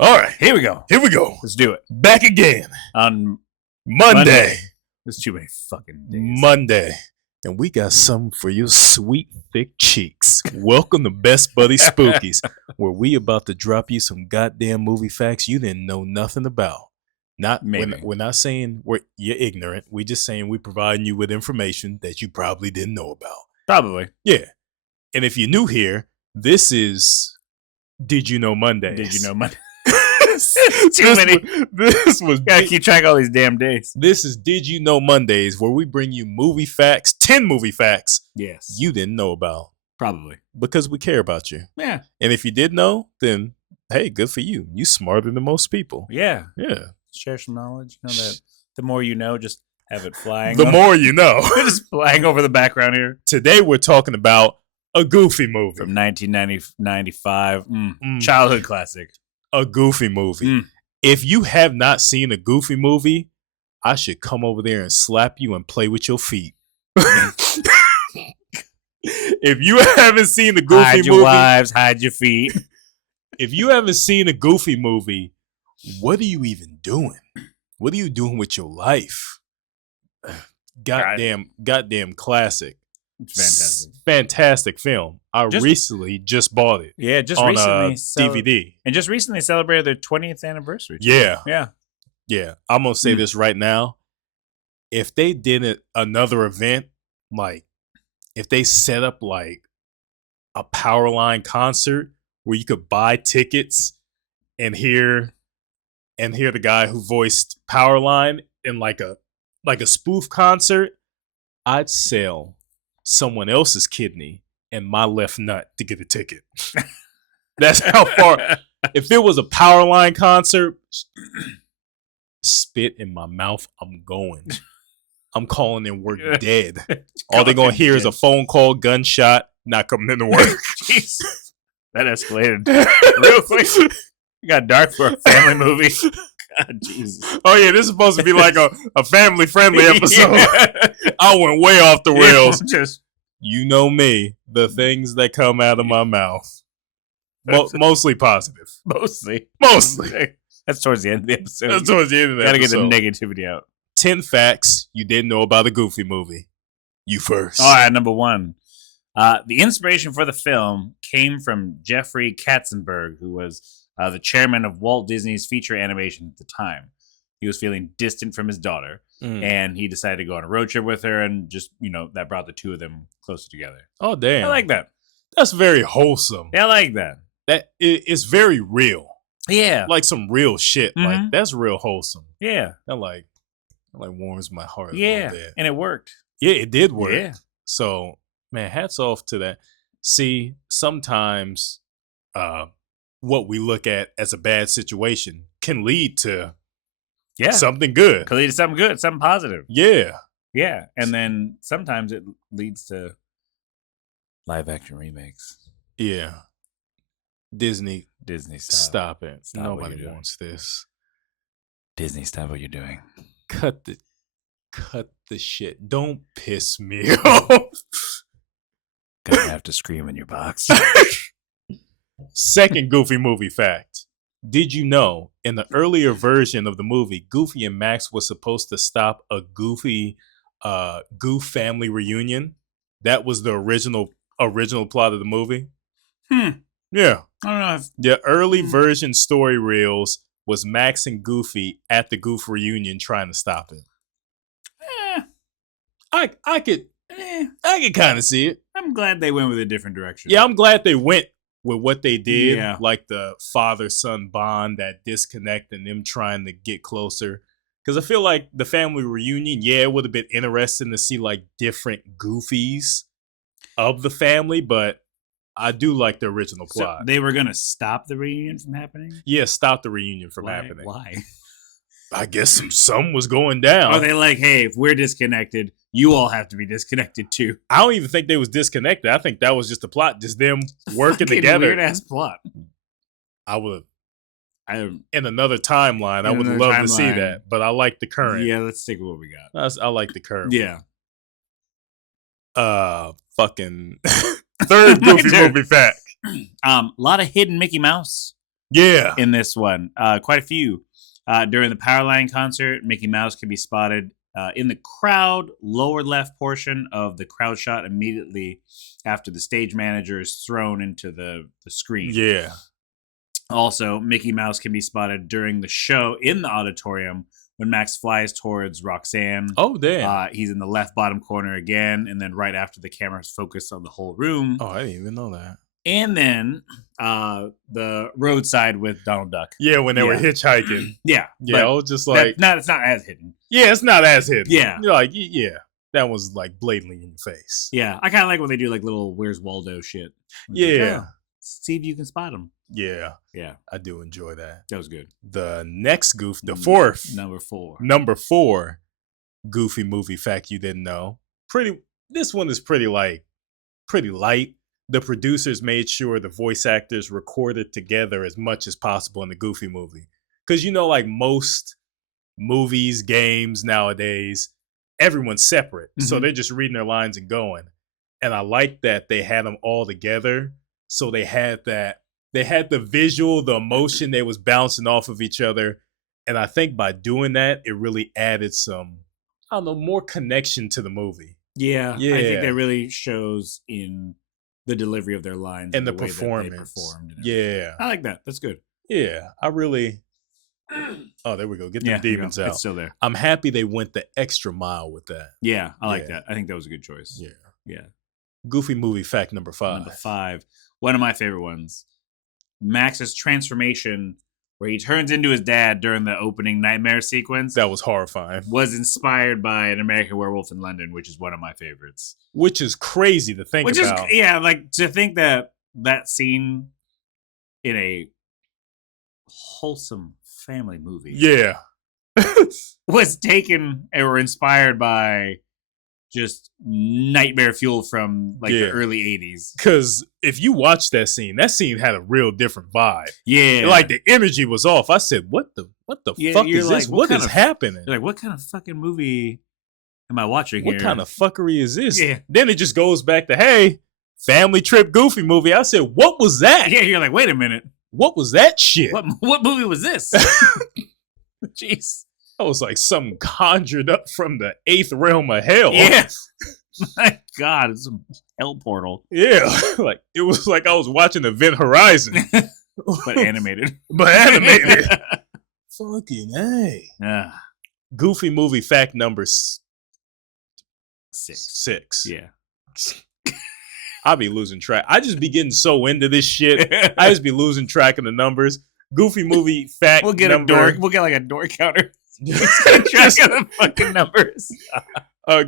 All right, Here we go. here we go. Let's do it. Back again. On Monday. There's too many fucking days. Monday. And we got something for your sweet, thick cheeks. Welcome to Best Buddy Spookies, where we about to drop you some goddamn movie facts you didn't know nothing about. We're not saying you're ignorant. We're just saying we're providing you with information that you probably didn't know about. Probably. Yeah. And if you're new here, this is Did You Know Mondays. Did you know Monday? Too many. This was Gotta keep track of all these damn days. This is Did You Know Mondays, where we bring you movie facts, 10 movie facts Yes. you didn't know about. Probably. Because we care about you. Yeah. And if you did know, then hey, good for you. You smarter than most people. Yeah. Yeah. Share some knowledge. You know that the more you know, just have it flying. The more you know. Just flying over the background here. Today we're talking about a Goofy movie. From 1995. Childhood classic. A Goofy movie. If you have not seen a Goofy movie, I should come over there and slap you and play with your feet. If you haven't seen the Goofy Hide your movie, wives, hide your feet. if you haven't seen a Goofy movie, what are you even doing? What are you doing with your life? Goddamn classic. It's fantastic. Fantastic film. I recently just bought it. Yeah, just on recently. DVD. And just recently celebrated their 20th anniversary. Yeah. Yeah. Yeah. I'm going to say this right now. If they did another event, like if they set up like a Powerline concert where you could buy tickets and hear the guy who voiced Powerline in like a spoof concert, I'd sell someone else's kidney and my left nut to get a ticket. That's how far. If it was a Powerline concert, spit in my mouth, I'm going. I'm calling in work dead. All they're going to hear is a phone call, gunshot, not coming into work. Jesus. That escalated real quick. It got dark for a family movie. God, Jesus. Oh, yeah, this is supposed to be like a family-friendly episode. Yeah. I went way off the rails. Just, You know me, the things that come out of my mouth. Mostly positive. Mostly. That's towards the end of the episode. That's towards the end of the Gotta episode. get the negativity out. 10 facts you didn't know about a Goofy movie. You first. All right, number one. The inspiration for the film came from Jeffrey Katzenberg, who was the chairman of Walt Disney's feature animation at the time. He was feeling distant from his daughter, and he decided to go on a road trip with her, and just, that brought the two of them closer together. Oh, damn. I like that. That's very wholesome. Yeah, I like that. It's very real. Yeah. Like some real shit. Like, that's real wholesome. Yeah. That like warms my heart a Yeah. little bit. And it worked. Yeah, it did work. Yeah. So, man, hats off to that. See, sometimes what we look at as a bad situation can lead to something good. Could lead to something good, something positive. Yeah. Yeah. And then sometimes it leads to live action remakes. Yeah. Disney, stop it. Stop Nobody wants this. Disney, stop what you're doing. Cut the shit. Don't piss me off. Gonna have to scream in your box. Second Goofy movie fact. Did you know in the earlier version of the movie, Goofy and Max was supposed to stop a Goof family reunion? That was the original plot of the movie. Yeah. I don't know. The early version story reels was Max and Goofy at the Goof reunion trying to stop it. I could kind of see it. I'm glad they went with a different direction. Yeah, I'm glad they went with what they did, Yeah. like the father-son bond, that disconnect, and them trying to get closer. Because I feel like the family reunion, it would have been interesting to see like different Goofies of the family, but I do like the original plot. So they were gonna stop the reunion from happening? Yeah, stop the reunion from happening. Why? I guess some was going down. Are they like, hey, if we're disconnected, you all have to be disconnected too? I don't even think they was disconnected. I think that was just the plot, just them working together. Weird ass plot. In another timeline, I would love to see that, but I like the current. Yeah, let's stick with what we got. I like the current. Yeah. Fucking third Goofy movie fact. A lot of hidden Mickey Mouse Yeah. in this one. Quite a few. During the Powerline concert, Mickey Mouse can be spotted in the crowd, lower left portion of the crowd shot immediately after the stage manager is thrown into the screen. Yeah. Also, Mickey Mouse can be spotted during the show in the auditorium when Max flies towards Roxanne. Oh, damn. He's in the left bottom corner again, and then right after the camera's focused on the whole room. Oh, I didn't even know that. And then the roadside with Donald Duck. Yeah, when they were hitchhiking. Yeah. Yeah, I was just like... it's not as hidden. Yeah, it's not as hidden. Yeah. You're like, yeah. That was like blatantly in your face. Yeah, I kind of like when they do like little Where's Waldo shit. Yeah. Like, see if you can spot him. Yeah. Yeah. I do enjoy that. That was good. The next goof, the fourth. Number 4 goofy movie fact you didn't know. This one is pretty light. The producers made sure the voice actors recorded together as much as possible in the Goofy movie. Because, like most movies, games nowadays, everyone's separate. Mm-hmm. So they're just reading their lines and going. And I like that they had them all together. So they had the visual, the emotion, they was bouncing off of each other. And I think by doing that, it really added some, more connection to the movie. Yeah. I think that really shows in the delivery of their lines and the way performance. That they performed. Yeah. I like that. That's good. Yeah. I really... Oh, there we go. Get the demons out. It's still there. I'm happy they went the extra mile with that. Yeah, I like that. I think that was a good choice. Yeah. Yeah. Goofy movie fact number 5. Number 5. One of my favorite ones. Max's transformation, where he turns into his dad during the opening nightmare sequence. That was horrifying. Was inspired by An American Werewolf in London, which is one of my favorites. Which is crazy to think about. Like to think that scene in a wholesome family movie. Yeah. Was taken or inspired by just nightmare fuel from the early 80s. Because if you watch that scene had a real different vibe. Yeah. Like the energy was off. I said, what the fuck is this? What is happening? You're like, what kind of fucking movie am I watching here? What kind of fuckery is this? Yeah. Then it just goes back to, hey, family trip Goofy movie. I said, what was that? Yeah, you're like, wait a minute. What was that shit? What movie was this? Jeez. That was like something conjured up from the 8th realm of hell. Yeah. My God, it's a hell portal. Yeah. Like it was like I was watching Event Horizon. But animated. Fucking A. Goofy movie fact number 6. Yeah. I'll be losing track. I just be getting so into this shit. I just be losing track of the numbers. Goofy movie fact We'll get like a door counter. Just track of the fucking numbers.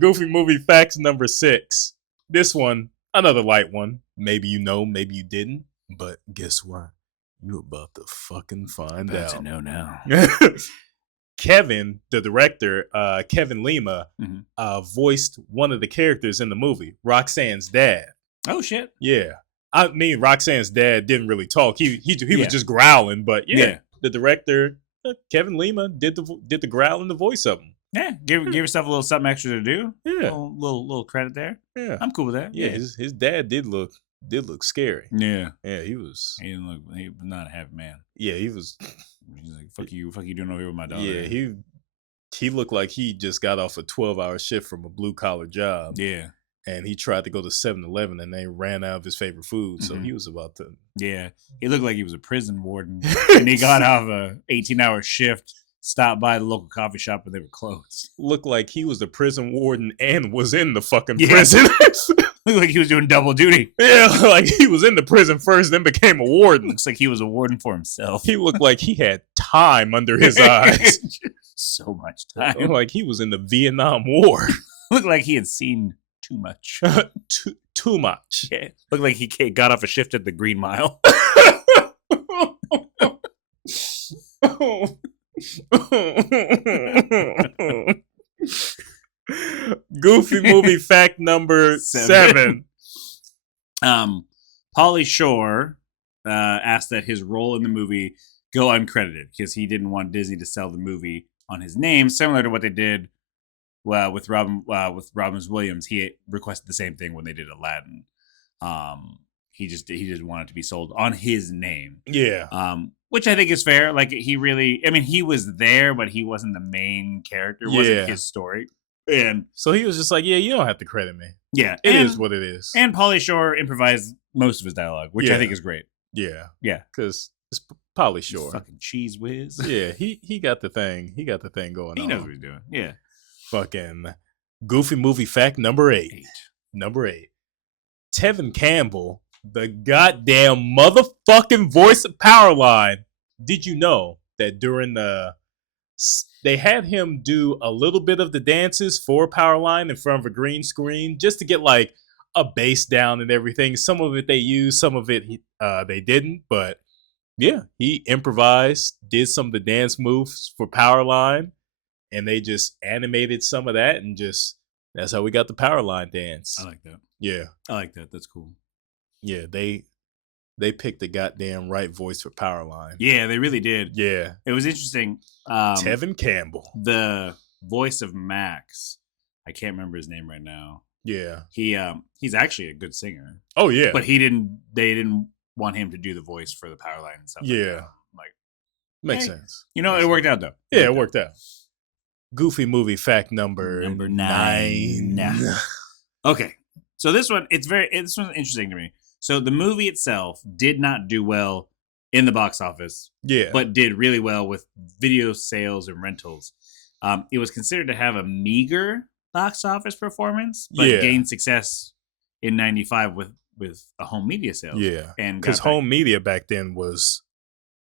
Goofy movie facts number 6. This one, another light one. Maybe you know, maybe you didn't. But guess what? You about to fucking find out. To know now. Kevin, the director, Kevin Lima, voiced one of the characters in the movie, Roxanne's dad. Oh shit! Yeah, I mean Roxanne's dad didn't really talk. He was just growling, but the director Kevin Lima did the growl and the voice of him. Yeah, give yourself a little something extra to do. Yeah, little credit there. Yeah, I'm cool with that. Yeah, his dad did look scary. Yeah, he was. He didn't look. He was not a happy man. Yeah, he was. He's like, fuck you doing over here with my daughter. Yeah, he looked like he just got off a 12-hour shift from a blue collar job. Yeah. And he tried to go to 7-Eleven and they ran out of his favorite food. So he was about to... Yeah. He looked like he was a prison warden. And he got off a 18-hour shift, stopped by the local coffee shop, and they were closed. Looked like he was the prison warden and was in the fucking prison. Looked like he was doing double duty. Yeah, like he was in the prison first, then became a warden. Looks like he was a warden for himself. He looked like he had time under his eyes. So much time. Like he was in the Vietnam War. Looked like he had seen... too much. Too much. Yeah. Looked like he got off a shift at the Green Mile. Goofy movie fact number 7. Pauly Shore asked that his role in the movie go uncredited because he didn't want Disney to sell the movie on his name, similar to what they did with Robin Williams. He requested the same thing when they did Aladdin. he didn't want it to be sold on his name. Yeah. Which I think is fair. Like he was there, but he wasn't the main character. It wasn't his story. And so he was just like, yeah, you don't have to credit me. Yeah. It is what it is. And Pauly Shore improvised most of his dialogue, which I think is great. Yeah. Yeah. Because it's Pauly Shore. Fucking cheese whiz. Yeah, he got the thing. He got the thing going on. He knows what he's doing. Yeah. Fucking Goofy movie fact number 8. Number 8. Tevin Campbell, the goddamn motherfucking voice of Powerline. Did you know that during they had him do a little bit of the dances for Powerline in front of a green screen just to get like a bass down and everything. Some of it they used, some of it they didn't. But yeah, he improvised, did some of the dance moves for Powerline, and they just animated some of that, and just that's how we got the Powerline dance. I like that. Yeah, I like that. That's cool. Yeah, they picked the goddamn right voice for Powerline. Yeah, they really did. Yeah, it was interesting. Tevin Campbell, the voice of Max. I can't remember his name right now. Yeah, he's actually a good singer. Oh yeah, but they didn't want him to do the voice for the Powerline and stuff. Yeah, like makes sense. You know, it worked out though. It worked out. Goofy movie fact number 9. Okay, so this one's interesting to me. So the movie itself did not do well in the box office. Yeah, but did really well with video sales and rentals. It was considered to have a meager box office performance, but gained success in '95 with a home media sales. Yeah, and because home media back then was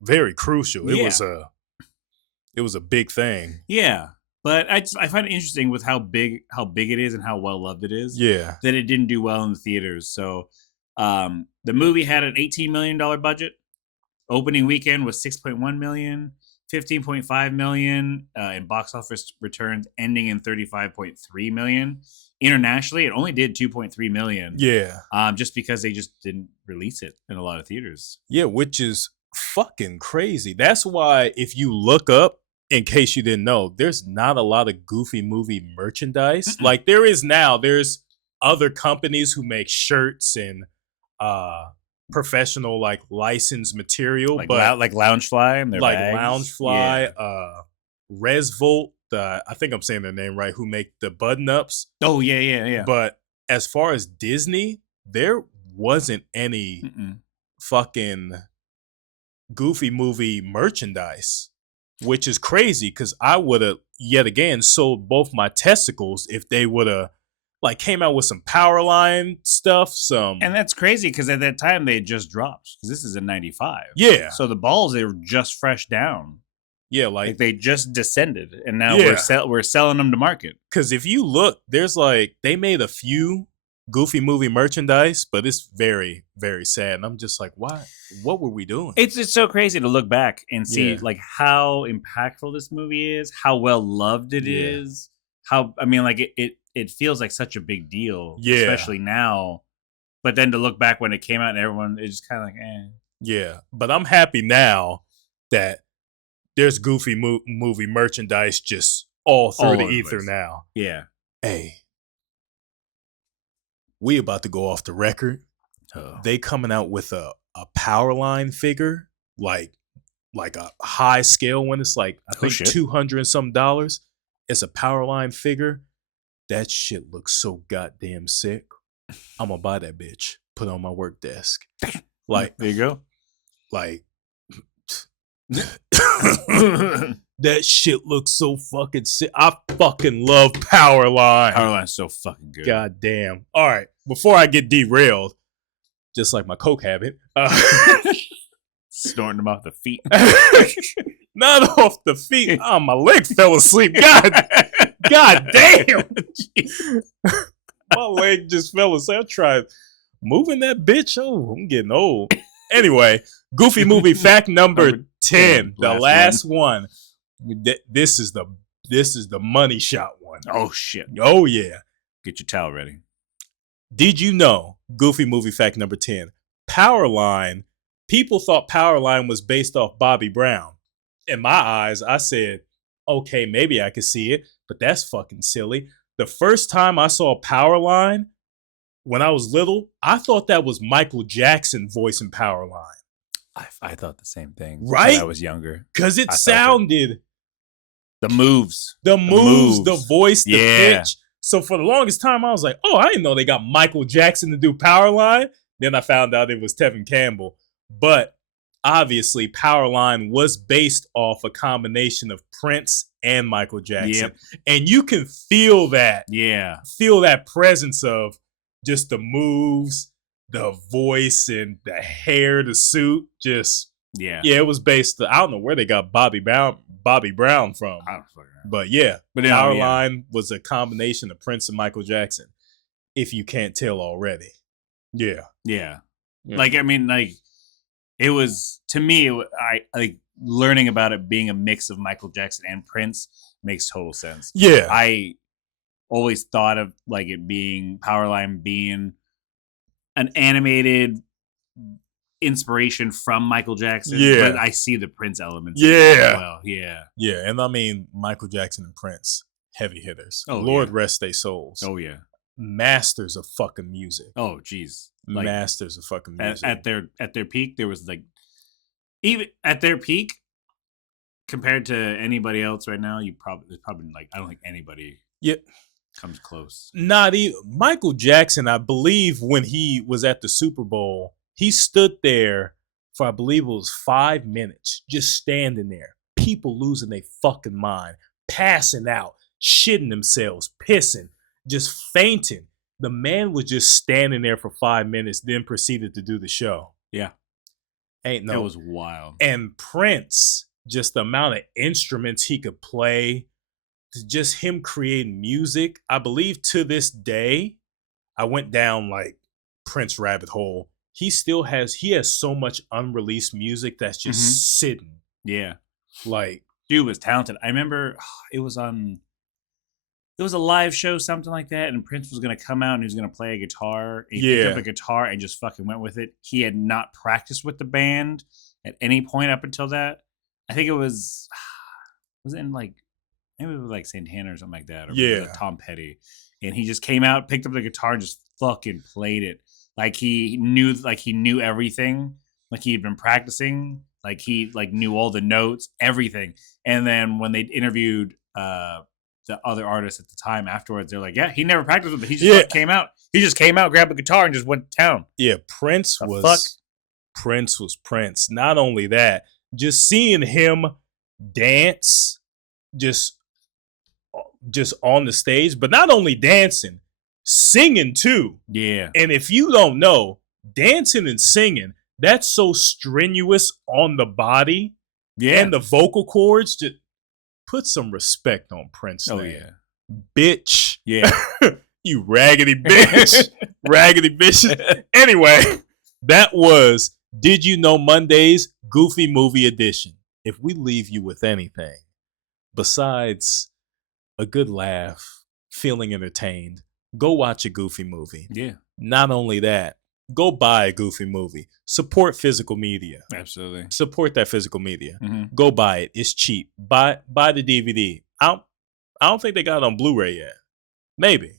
very crucial. It was a big thing. Yeah, but I find it interesting with how big it is and how well loved it is. Yeah, that it didn't do well in the theaters. So the movie had an $18 million budget. Opening weekend was $6.1 million, $15.5 million in box office returns, ending in $35.3 million. Internationally, it only did $2.3 million. Yeah, just because they just didn't release it in a lot of theaters. Yeah, which is fucking crazy. That's why if you look up, in case you didn't know, there's not a lot of Goofy movie merchandise. Like there is now. There's other companies who make shirts and professional like licensed material, like but like Loungefly and their like bags. Loungefly, Resvolt, I think I'm saying their name right, who make the button ups. Oh yeah. But as far as Disney, there wasn't any fucking Goofy movie merchandise, which is crazy because I would have yet again sold both my testicles if they would have like came out with some Powerline stuff. And that's crazy because at that time they had just dropped, because this is in '95. Yeah, so the balls, they were just fresh down. Yeah, like they just descended, and now we're selling them to market. Because if you look, there's like they made a few Goofy movie merchandise, but it's very, very sad. And I'm just like, why? What were we doing? It's so crazy to look back and see like how impactful this movie is, how well loved it is. How like it feels like such a big deal, especially now. But then to look back when it came out and everyone is just kind of like, eh. Yeah, but I'm happy now that there's Goofy movie merchandise just all through the ether now. Yeah. Hey, we about to go off the record. They coming out with a Powerline figure, like a high scale one. It's like I think $200 and some dollars. It's a Powerline figure. That shit looks so goddamn sick. I'm gonna buy that bitch. Put it on my work desk. Like there you go. Like that shit looks so fucking sick. I fucking love Powerline. Powerline's so fucking good. God damn. All right. Before I get derailed, just like my coke habit, snorting them off the feet. Not off the feet. Oh, my leg fell asleep. God damn. My leg just fell asleep. I tried moving that bitch. Oh, I'm getting old. Anyway, Goofy movie fact number 10. The last one. This is the money shot one. Oh shit. Oh yeah. Get your towel ready. Did you know, Goofy movie fact number 10, Powerline, people thought Powerline was based off Bobby Brown. In my eyes, I said, okay, maybe I could see it, but that's fucking silly. The first time I saw Powerline, when I was little, I thought that was Michael Jackson voicing Powerline. I thought the same thing. Right? When I was younger. Because it sounded... The moves. The voice, the pitch. So for the longest time, I was like, oh, I didn't know they got Michael Jackson to do Powerline. Then I found out it was Tevin Campbell. But obviously, Powerline was based off a combination of Prince and Michael Jackson. Yep. And you can feel that. Yeah. Feel that presence of just the moves, the voice, and the hair, the suit. Just, yeah, it was based... I don't know where they got Bobby Brown from. I don't fucking know. But yeah, Powerline was a combination of Prince and Michael Jackson. If you can't tell already. Yeah. Like, I mean, like, it was, to me, I like learning about it being a mix of Michael Jackson and Prince makes total sense. Yeah. I always thought of like it being Powerline being an animated inspiration from Michael Jackson. Yeah. But I see the Prince elements. Yeah. As well. Yeah. Yeah. And I mean, Michael Jackson and Prince, heavy hitters. Oh, Lord rest their souls. Oh, yeah. Masters of fucking music. Oh, geez. Like, masters of fucking music. At their peak, there was like, even at their peak, compared to anybody else right now, there's probably like, I don't think anybody comes close. Not even Michael Jackson. I believe when he was at the Super Bowl, he stood there for, I believe it was 5 minutes, just standing there. People losing their fucking mind, passing out, shitting themselves, pissing, just fainting. The man was just standing there for 5 minutes, then proceeded to do the show. Yeah. It was wild. And Prince, just the amount of instruments he could play, just him creating music. I believe to this day, I went down like Prince rabbit hole. He has so much unreleased music that's just sitting. Yeah. Like, dude was talented. I remember it was a live show, something like that, and Prince was going to come out and he was going to play a guitar. He picked up a guitar and just fucking went with it. He had not practiced with the band at any point up until that. I think it was it in like, maybe it was like Santana or something like that. Or like Tom Petty. And he just came out, picked up the guitar and just fucking played it. Like he knew everything. Like he had been practicing. Like he knew all the notes, everything. And then when they interviewed the other artists at the time afterwards, they're like, yeah, he never practiced with it. He just came out. He just came out, grabbed a guitar, and just went to town. Yeah, Prince was Prince. Not only that, just seeing him dance, just on the stage, but not only dancing, singing too. Yeah. And if you don't know, dancing and singing, that's so strenuous on the body and the vocal cords. Just put some respect on Prince. Oh, yeah. Bitch. Yeah. You raggedy bitch. Raggedy bitch. Anyway, that was Did You Know Monday's Goofy Movie Edition. If we leave you with anything besides a good laugh, feeling entertained, go watch a Goofy movie. Yeah. Not only that, go buy a Goofy movie. Support physical media. Absolutely. Support that physical media. Mm-hmm. Go buy it. It's cheap. Buy the DVD. I don't think they got it on Blu-ray yet. Maybe.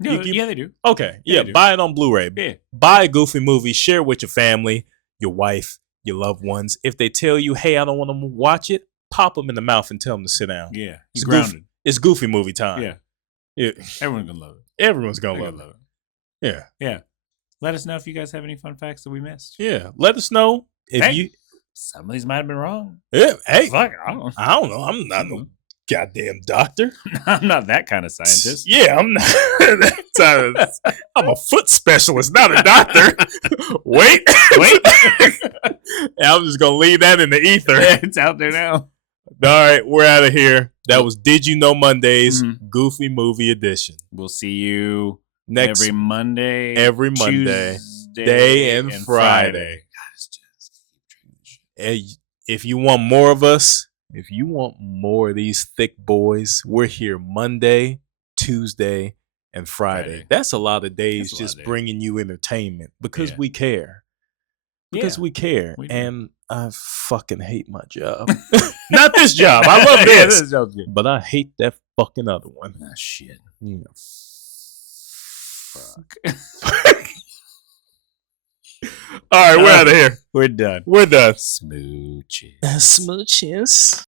No, yeah, they do. Okay. Yeah, buy it on Blu-ray. Yeah. Buy a Goofy movie. Share it with your family, your wife, your loved ones. If they tell you, hey, I don't want to watch it, pop them in the mouth and tell them to sit down. Yeah. It's grounded. It's Goofy movie time. Yeah. Everyone's going to love it. Everyone's going to love it. Yeah. Yeah. Let us know if you guys have any fun facts that we missed. Yeah. Let us know if some of these might have been wrong. Yeah. Hey. Fuck, I don't know. I'm not no goddamn doctor. I'm not that kind of scientist. Yeah, I'm not. I'm a foot specialist, not a doctor. Wait. I'm just going to leave that in the ether. Yeah, it's out there now. All right. We're out of here. That was Did You Know Monday's Goofy Movie Edition. We'll see you next every Monday, Tuesday, and Friday. And if you want more of us, if you want more of these thick boys, we're here Monday, Tuesday, and Friday. That's a lot of days just bringing you entertainment because we care. Because we care. And I fucking hate my job. Not this job. I love this. But I hate that fucking other one. Ah, shit. Yeah. Fuck. All right, we're out of here. We're done. We're done. Smooches. Smooches.